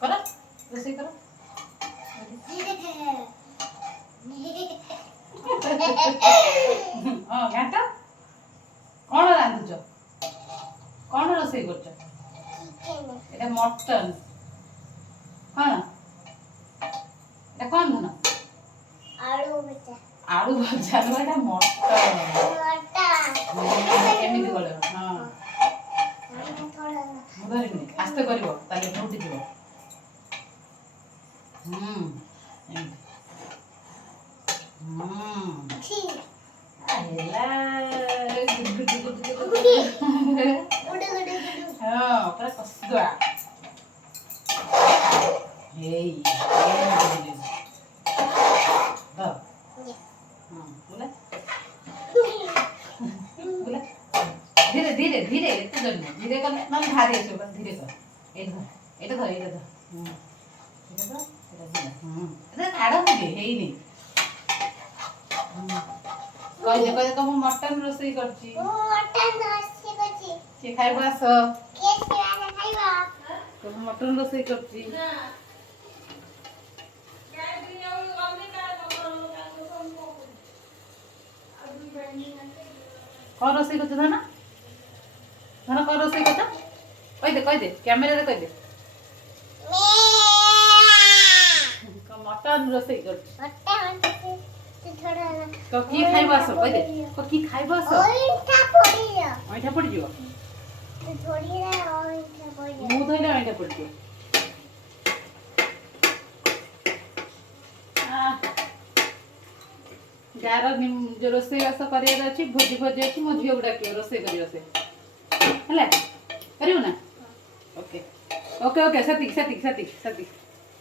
करो रोसे करो हाँ घाट कौन रांधुच कौन रोसे कर मटन कौन এটা कौन धुन आलू भजा आलू भजा এটা मटन केमिति गले हां मुदरिनी आस्ते करिवो ताले फुटी दिवो ठीक आहेला गुड उड़ी हां पूरा कसदुआ हेई बोला बोला धीरे धीरे धीरे एते जल्दी धीरे कर ना भारी है बस धीरे कर एटा धर एटा धर एटा खाड़ा हो गए हेई नहीं कह कम मटन रोसई करची मटन रोसे करची के खाइबो आस के सिवाना खाइबा कम मटन रोसई करची कौन रोसई करछ धना धना कौन रोसई करछ कह दे कैमरा रे कह दे कम मटन रोसई करछ मटन थोड़ा तो की खाइबो आस कह दे को की खाइबो आस ओइठा पड़ी ओइठा पड़ जिवो जा थोड़ी ना ओइठा पड़ी जा मु धइले ओइठा पड़ जिवो गार जो रोसई बास करियार अछि भोजी भोजी अछि मो झियो गुडा के रोसई करियो से हला करियो ना ओके ओके ओके सती सती सती सती